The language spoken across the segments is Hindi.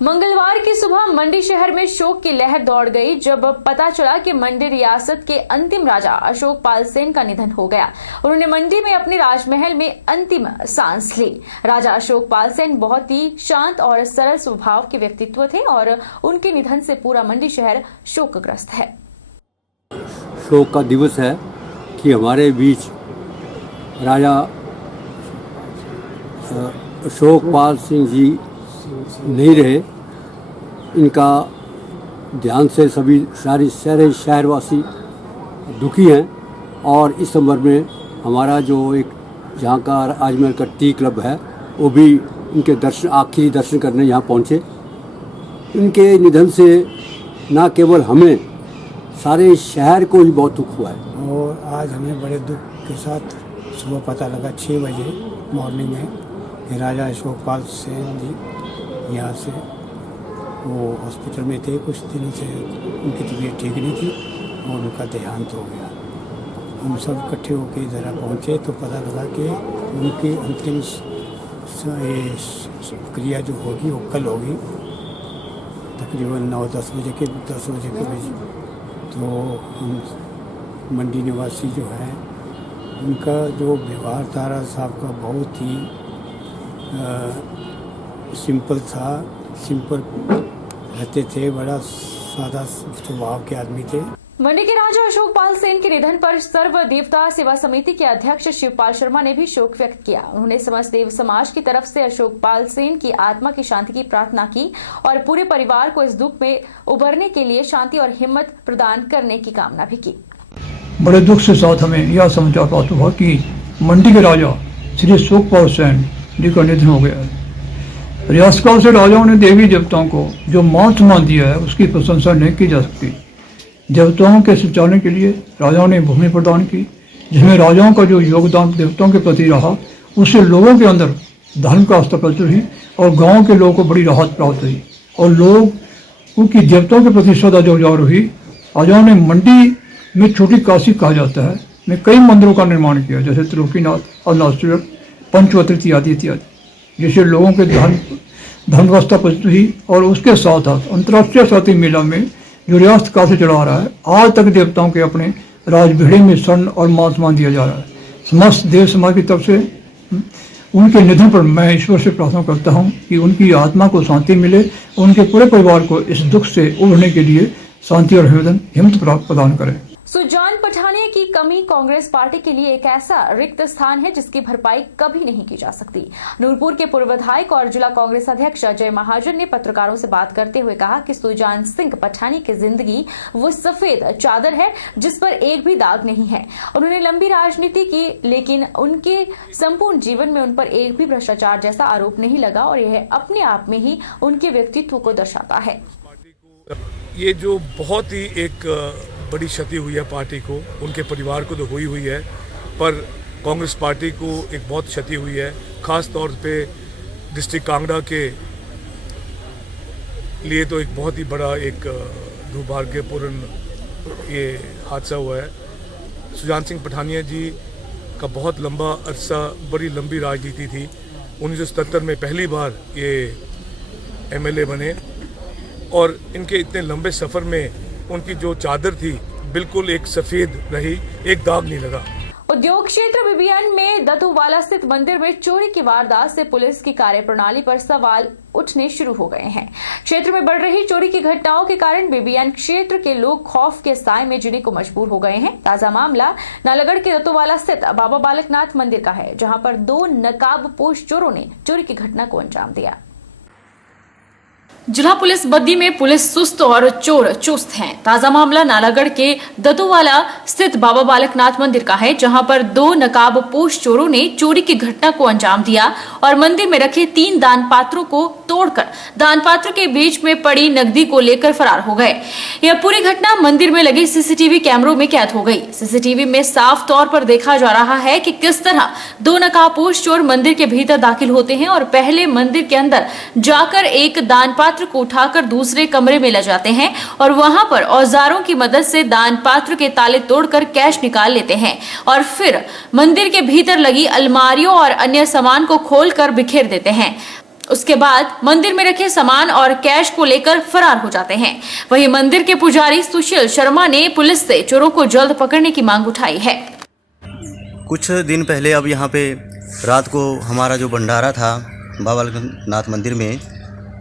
मंगलवार की सुबह मंडी शहर में शोक की लहर दौड़ गई जब पता चला कि मंडी रियासत के अंतिम राजा अशोक पाल सेन का निधन हो गया। उन्होंने मंडी में अपने राजमहल में अंतिम सांस ली। राजा अशोक पाल सेन बहुत ही शांत और सरल स्वभाव के व्यक्तित्व थे और उनके निधन से पूरा मंडी शहर शोकग्रस्त है। शोक का दिवस है कि हमारे बीच राजा अशोक पाल सिंह जी नहीं रहे। इनका ध्यान से सभी सारे शहरवासी दुखी हैं और इस संदर्भ में हमारा जो एक यहाँ का राजमहल का टी क्लब है वो भी इनके आखिरी दर्शन करने यहाँ पहुँचे। इनके निधन से न केवल हमें सारे शहर को ही बहुत दुख हुआ है और आज हमें बड़े दुख के साथ सुबह पता लगा 6 बजे मॉर्निंग में कि राजा अशोक पाल सेन जी यहाँ से वो हॉस्पिटल में थे। कुछ दिनों से उनकी तबीयत ठीक नहीं थी और उनका देहांत हो गया। हम सब इकट्ठे होकर इधर पहुँचे तो पता लगा कि उनकी अंतिम क्रिया जो होगी वो कल होगी तकरीबन 9-10 बजे के बीच। तो हम मंडी निवासी जो है उनका जो व्यवहार तारा साहब का बहुत ही सिंपल था, सिंपल रहते थे, बड़ा सादा स्वभाव के आदमी थे। मंडी के राजा अशोक पाल सेन के निधन पर सर्व देवता सेवा समिति के अध्यक्ष शिवपाल शर्मा ने भी शोक व्यक्त किया। उन्होंने समस्त देव समाज की तरफ से अशोक पाल सेन की आत्मा की शांति की प्रार्थना की और पूरे परिवार को इस दुख में उबरने के लिए शांति और हिम्मत प्रदान करने की कामना भी की। बड़े दुख के साथ हमें यह समाचार प्राप्त हुआ कि मंडी के राजा श्री अशोक पाल सेन जी का निधन हो गया है। रियासत काल से राजाओं ने देवी देवताओं को जो मान सम्मान दिया है उसकी प्रशंसा नहीं की जा सकती। देवताओं के संचालन के लिए राजाओं ने भूमि प्रदान की जिसमें राजाओं का जो योगदान देवताओं के प्रति रहा उससे लोगों के अंदर धर्म का आस्था प्रचुर हुई और गाँव के लोगों को बड़ी राहत प्राप्त हुई और लोग उनकी देवताओं के प्रति सदा जो उजागर हुई। राजाओं ने मंडी में छोटी काशी कहा जाता है में कई मंदिरों का निर्माण किया जैसे त्रिलोकीनाथ और नासिक पंचवती आदि इत्यादि, जिससे लोगों के धर्म व्यवस्था प्रचुर हुई और उसके साथ साथ अंतर्राष्ट्रीय स्वाति मेला में जो रियासत काल से चला रहा है आज तक देवताओं के अपने राजभिड़े में स्वर्ण और मान सम्मान दिया जा रहा है। समस्त देव समाज की तरफ से उनके निधन पर मैं ईश्वर से प्रार्थना करता हूं कि उनकी आत्मा को शांति मिले, उनके पूरे परिवार को इस दुख से उभरने के लिए शांति और हिम्मत प्रदान करें। सुजान पठानिया की कमी कांग्रेस पार्टी के लिए एक ऐसा रिक्त स्थान है जिसकी भरपाई कभी नहीं की जा सकती। नूरपुर के पूर्व विधायक और जिला कांग्रेस अध्यक्ष अजय महाजन ने पत्रकारों से बात करते हुए कहा कि सुजान सिंह पठानिया की जिंदगी वो सफेद चादर है जिस पर एक भी दाग नहीं है। उन्होंने लंबी राजनीति की लेकिन उनके संपूर्ण जीवन में उन पर एक भी भ्रष्टाचार जैसा आरोप नहीं लगा और यह अपने आप में ही उनके व्यक्तित्व को दर्शाता है। ये जो बहुत ही एक बड़ी क्षति हुई है पार्टी को, उनके परिवार को तो हुई है, पर कांग्रेस पार्टी को एक बहुत क्षति हुई है। ख़ास तौर पे डिस्ट्रिक्ट कांगड़ा के लिए तो एक बहुत ही बड़ा एक दुर्भाग्यपूर्ण ये हादसा हुआ है। सुजान सिंह पठानिया जी का बहुत लंबा अरसा, बड़ी लंबी राजनीति थी। 1977 में पहली बार ये एमएलए बने और इनके इतने लंबे सफ़र में उनकी जो चादर थी बिल्कुल एक सफेद रही, एक दाग नहीं लगा। उद्योग क्षेत्र बीबीएन में दतुवाला स्थित मंदिर में चोरी की वारदात से पुलिस की कार्यप्रणाली पर सवाल उठने शुरू हो गए हैं। क्षेत्र में बढ़ रही चोरी की घटनाओं के कारण बीबीएन क्षेत्र के लोग खौफ के साए में जीने को मजबूर हो गए हैं। ताजा मामला नालागढ़ के दतुवाला स्थित बाबा बालकनाथ मंदिर का है जहां पर 2 नकाबपोश चोरों ने चोरी की घटना को अंजाम दिया। जिला पुलिस बद्दी में पुलिस सुस्त और चोर चुस्त हैं। ताजा मामला नालागढ़ के दतुवाला स्थित बाबा बालकनाथ मंदिर का है जहां पर 2 नकाबपोश चोरों ने चोरी की घटना को अंजाम दिया और मंदिर में रखे 3 दान पात्रों को तोड़कर दान पात्र के बीच में पड़ी नकदी को लेकर फरार हो गए। यह पूरी घटना मंदिर में लगे सीसीटीवी कैमरों में कैद हो गई। सीसीटीवी में साफ तौर पर देखा जा रहा है कि किस तरह 2 नकाबपोश चोर मंदिर के भीतर दाखिल होते हैं और पहले मंदिर के अंदर जाकर एक दान पात्र को उठाकर दूसरे कमरे में ले जाते हैं और वहां पर औजारों की मदद से दान पात्र के ताले तोड़कर कैश निकाल लेते हैं और फिर मंदिर के भीतर लगी अलमारियों और अन्य सामान को खोलकर बिखेर देते हैं। उसके बाद मंदिर में रखे सामान और कैश को लेकर फरार हो जाते हैं। वहीं मंदिर के पुजारी सुशील शर्मा ने पुलिस से चोरों को जल्द पकड़ने की मांग उठाई है। कुछ दिन पहले अब यहाँ पे रात को हमारा जो भंडारा था बाबा बालकनाथ मंदिर में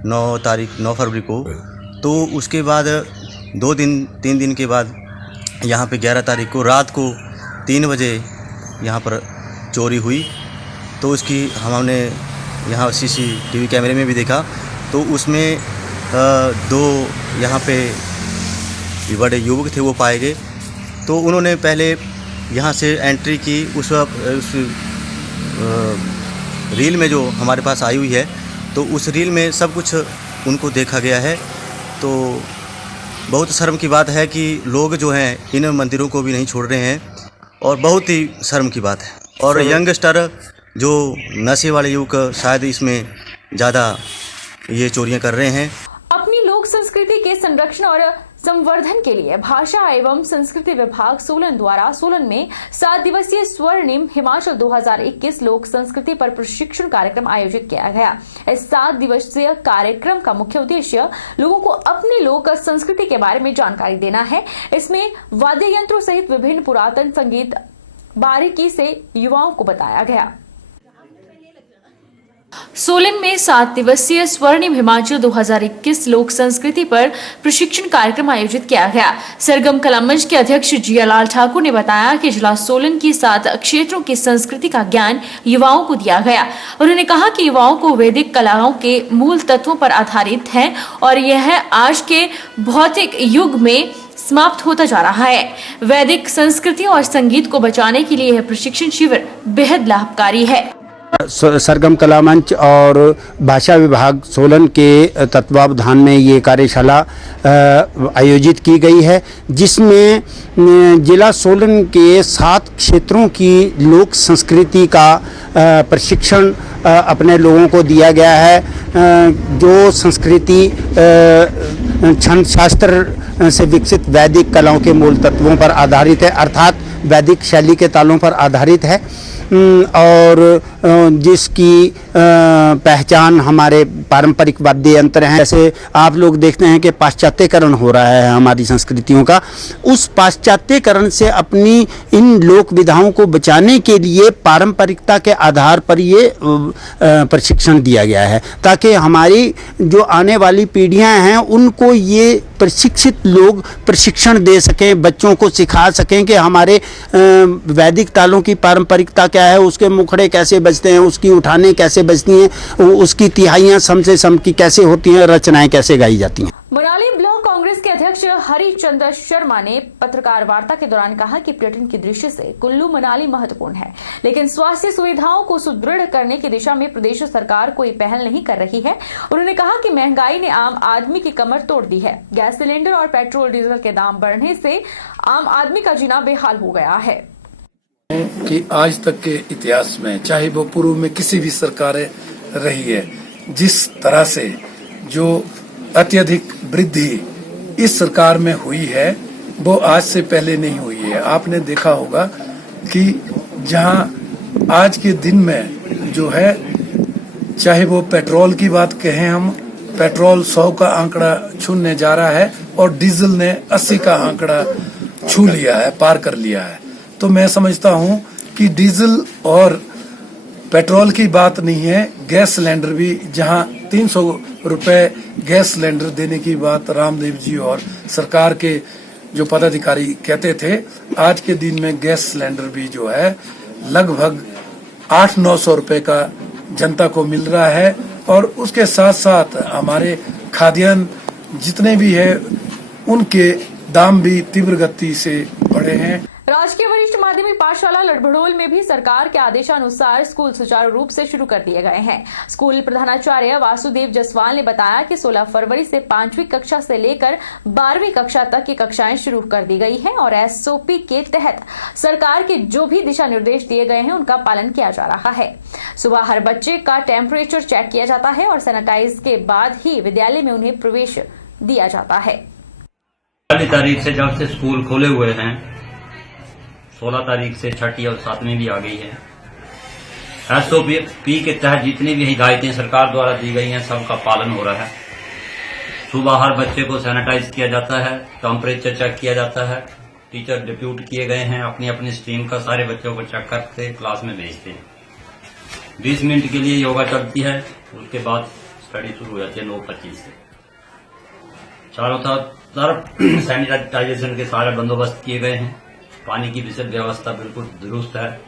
9 फरवरी को, तो उसके बाद 3 दिन के बाद यहाँ पे 11 तारीख को रात को 3 बजे यहाँ पर चोरी हुई। तो उसकी हमने यहाँ CCTV कैमरे में भी देखा, तो उसमें 2 यहाँ पे बड़े युवक थे वो पाए गए। तो उन्होंने पहले यहाँ से एंट्री की, उस रील में जो हमारे पास आई हुई है, तो उस रील में सब कुछ उनको देखा गया है। तो बहुत शर्म की बात है कि लोग जो हैं इन मंदिरों को भी नहीं छोड़ रहे हैं, और बहुत ही शर्म की बात है। और यंगस्टर जो नशे वाले युवक शायद इसमें ज़्यादा ये चोरियां कर रहे हैं। अपनी लोक संस्कृति के संरक्षण और संवर्धन के लिए भाषा एवं संस्कृति विभाग सोलन द्वारा सोलन में 7 दिवसीय स्वर्णिम हिमाचल 2021 लोक संस्कृति पर प्रशिक्षण कार्यक्रम आयोजित किया गया। इस 7 दिवसीय कार्यक्रम का मुख्य उद्देश्य लोगों को अपनी लोक संस्कृति के बारे में जानकारी देना है। इसमें वाद्य यंत्रों सहित विभिन्न पुरातन संगीत बारीकी से युवाओं को बताया गया। सोलन में 7 दिवसीय स्वर्णिम हिमाचल 2021 लोक संस्कृति पर प्रशिक्षण कार्यक्रम आयोजित किया गया। सरगम कला मंच के अध्यक्ष जियालाल ठाकुर ने बताया कि जिला सोलन की 7 क्षेत्रों की संस्कृति का ज्ञान युवाओं को दिया गया। उन्होंने कहा कि युवाओं को वैदिक कलाओं के मूल तत्वों पर आधारित है और यह आज के भौतिक युग में समाप्त होता जा रहा है। वैदिक संस्कृति और संगीत को बचाने के लिए यह प्रशिक्षण शिविर बेहद लाभकारी है। सरगम कला मंच और भाषा विभाग सोलन के तत्वावधान में ये कार्यशाला आयोजित की गई है, जिसमें जिला सोलन के 7 क्षेत्रों की लोक संस्कृति का प्रशिक्षण अपने लोगों को दिया गया है। जो संस्कृति छंद शास्त्र से विकसित वैदिक कलाओं के मूल तत्वों पर आधारित है, अर्थात वैदिक शैली के तालों पर आधारित है, और जिसकी पहचान हमारे पारंपरिक वाद्य यंत्र हैं। जैसे आप लोग देखते हैं कि पाश्चात्यकरण हो रहा है हमारी संस्कृतियों का, उस पाश्चात्यकरण से अपनी इन लोक विधाओं को बचाने के लिए पारंपरिकता के आधार पर ये प्रशिक्षण दिया गया है, ताकि हमारी जो आने वाली पीढ़ियां हैं उनको ये प्रशिक्षित लोग प्रशिक्षण दे सकें, बच्चों को सिखा सकें कि हमारे वैदिक तालों की पारंपरिकता क्या है, उसके मुखड़े कैसे बजते हैं, उसकी उठाने कैसे बजती हैं, उसकी तिहाइयाँ सम से सम की कैसे होती हैं, रचनाएं कैसे गाई जाती हैं। मनाली ब्लॉक कांग्रेस के अध्यक्ष हरिचंद्र शर्मा ने पत्रकार वार्ता के दौरान कहा कि पर्यटन की दृष्टि से कुल्लू मनाली महत्वपूर्ण है, लेकिन स्वास्थ्य सुविधाओं को सुदृढ़ करने की दिशा में प्रदेश सरकार कोई पहल नहीं कर रही है। उन्होंने कहा कि महंगाई ने आम आदमी की कमर तोड़ दी है। गैस सिलेंडर और पेट्रोल डीजल के दाम बढ़ने से आम आदमी का जीना बेहाल हो गया है। कि आज तक के इतिहास में, चाहे वो पूर्व में किसी भी सरकारें रही है, जिस तरह से जो अत्यधिक वृद्धि इस सरकार में हुई है वो आज से पहले नहीं हुई है। आपने देखा होगा कि जहां आज के दिन में जो है, चाहे वो पेट्रोल की बात कहें हम, पेट्रोल 100 का आंकड़ा छूने जा रहा है और डीजल ने 80 का आंकड़ा छू लिया है, पार कर लिया है। तो मैं समझता हूं कि डीजल और पेट्रोल की बात नहीं है, गैस सिलेंडर भी, जहां 300 रुपए गैस सिलेंडर देने की बात रामदेव जी और सरकार के जो पदाधिकारी कहते थे, आज के दिन में गैस सिलेंडर भी जो है लगभग 800-900 रुपए का जनता को मिल रहा है। और उसके साथ साथ हमारे खाद्यान्न जितने भी है उनके दाम भी तीव्र गति से बढ़े हैं। राजकीय वरिष्ठ माध्यमिक पाठशाला लड़भड़ोल में भी सरकार के आदेशानुसार स्कूल सुचारू रूप से शुरू कर दिए गए हैं। स्कूल प्रधानाचार्य वासुदेव जसवाल ने बताया कि 16 फरवरी से 5वीं कक्षा से लेकर 12वीं कक्षा तक की कक्षाएं शुरू कर दी गई हैं और एसओपी के तहत सरकार के जो भी दिशा निर्देश दिए गए हैं उनका पालन किया जा रहा है। सुबह हर बच्चे का टेम्परेचर चेक किया जाता है और सैनिटाइज के बाद ही विद्यालय में उन्हें प्रवेश दिया जाता है। पहली तारीख से जब से स्कूल खोले हुए हैं, 16 तारीख से 6ठी और 7वीं भी आ गई है, SOP के तहत जितनी भी हिदायतें सरकार द्वारा दी गई हैं सबका पालन हो रहा है। सुबह हर बच्चे को सैनिटाइज किया जाता है, टेम्परेचर चेक किया जाता है, टीचर डिप्यूट किए गए हैं, अपनी अपनी स्ट्रीम का सारे बच्चों को चेक करके क्लास में भेजते हैं। 20 मिनट के लिए योगा चलती है, उसके बाद स्टडी शुरू हो जाती है 9:25 से। चारों तरफ सैनिटाइजेशन के सारे बंदोबस्त किए गए हैं। पानी की विशेष व्यवस्था बिल्कुल दुरुस्त है।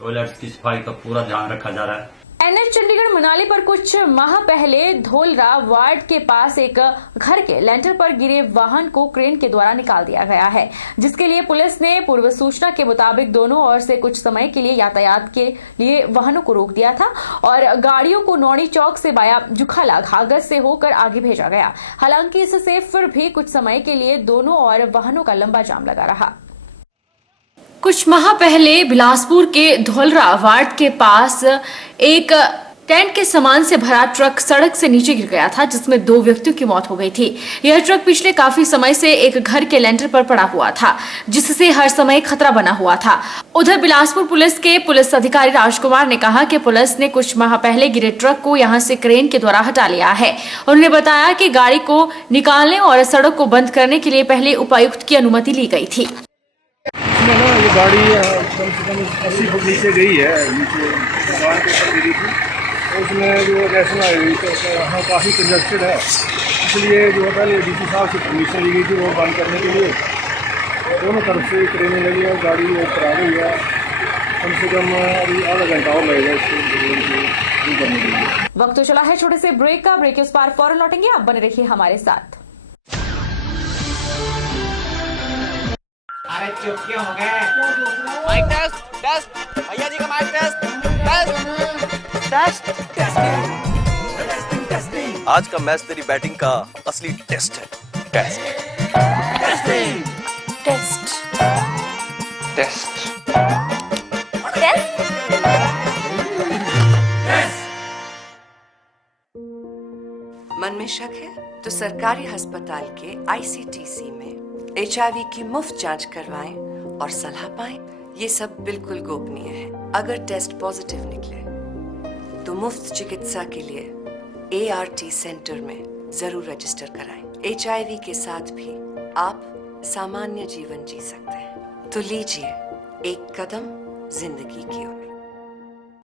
टॉयलेट्स की सफाई का पूरा ध्यान रखा जा रहा है। एनएच चंडीगढ़ मनाली पर कुछ माह पहले धोलरा वार्ड के पास एक घर के लेंटर पर गिरे वाहन को क्रेन के द्वारा निकाल दिया गया है, जिसके लिए पुलिस ने पूर्व सूचना के मुताबिक दोनों ओर से कुछ समय के लिए यातायात के लिए वाहनों को रोक दिया था और गाड़ियों को नौनी चौक से बाया जुखाला घाघर से होकर आगे भेजा गया। हालांकि इससे फिर भी कुछ समय के लिए दोनों ओर वाहनों का लंबा जाम लगा रहा। कुछ माह पहले बिलासपुर के धोलरा वार्ड के पास एक टेंट के सामान से भरा ट्रक सड़क से नीचे गिर गया था, जिसमें 2 व्यक्तियों की मौत हो गई थी। यह ट्रक पिछले काफी समय से एक घर के लेंटर पर पड़ा हुआ था, जिससे हर समय खतरा बना हुआ था। उधर बिलासपुर पुलिस के पुलिस अधिकारी राजकुमार ने कहा कि पुलिस ने कुछ माह पहले गिरे ट्रक को यहां से क्रेन के द्वारा हटा लिया है। उन्होंने बताया कि गाड़ी को निकालने और सड़क को बंद करने के लिए पहले उपायुक्त की अनुमति ली गई थी। इसमें ना ये गाड़ी कम से कम 80 फुट नीचे गई है, नीचे दुकान के ऊपर गिरी थी। उसमें जो रैसन आई हुई तो वहाँ काफ़ी कंजस्टेड है, इसलिए जो है पहले डीसी साहब से परमिशन ली गई थी वो बंद करने के लिए। दोनों तरफ से ट्रेनें लगी और गाड़ी ऊपर आ गई है। कम से कम अभी आधा घंटा और लगेगा इसको करने के लिए। वक्त तो चला है छोटे से ब्रेक का। ब्रेक के उस पार फौरन लौटेंगे, आप बने रहिए हमारे साथ। अरे चुप क्यों हो गए? माइक टेस्ट टेस्ट भैया जी का माइक टेस्ट टेस्ट टेस्ट। आज का मैच तेरी बैटिंग का असली टेस्ट है। टेस्ट टेस्टिंग टेस्ट टेस्ट मन में शक है तो सरकारी अस्पताल के ICTC में HIV की मुफ्त जांच करवाएं और सलाह पाएं। ये सब बिल्कुल गोपनीय है। अगर टेस्ट पॉजिटिव निकले तो मुफ्त चिकित्सा के लिए ART सेंटर में जरूर रजिस्टर कराएं। HIV के साथ भी आप सामान्य जीवन जी सकते हैं। तो लीजिए एक कदम जिंदगी की ओर।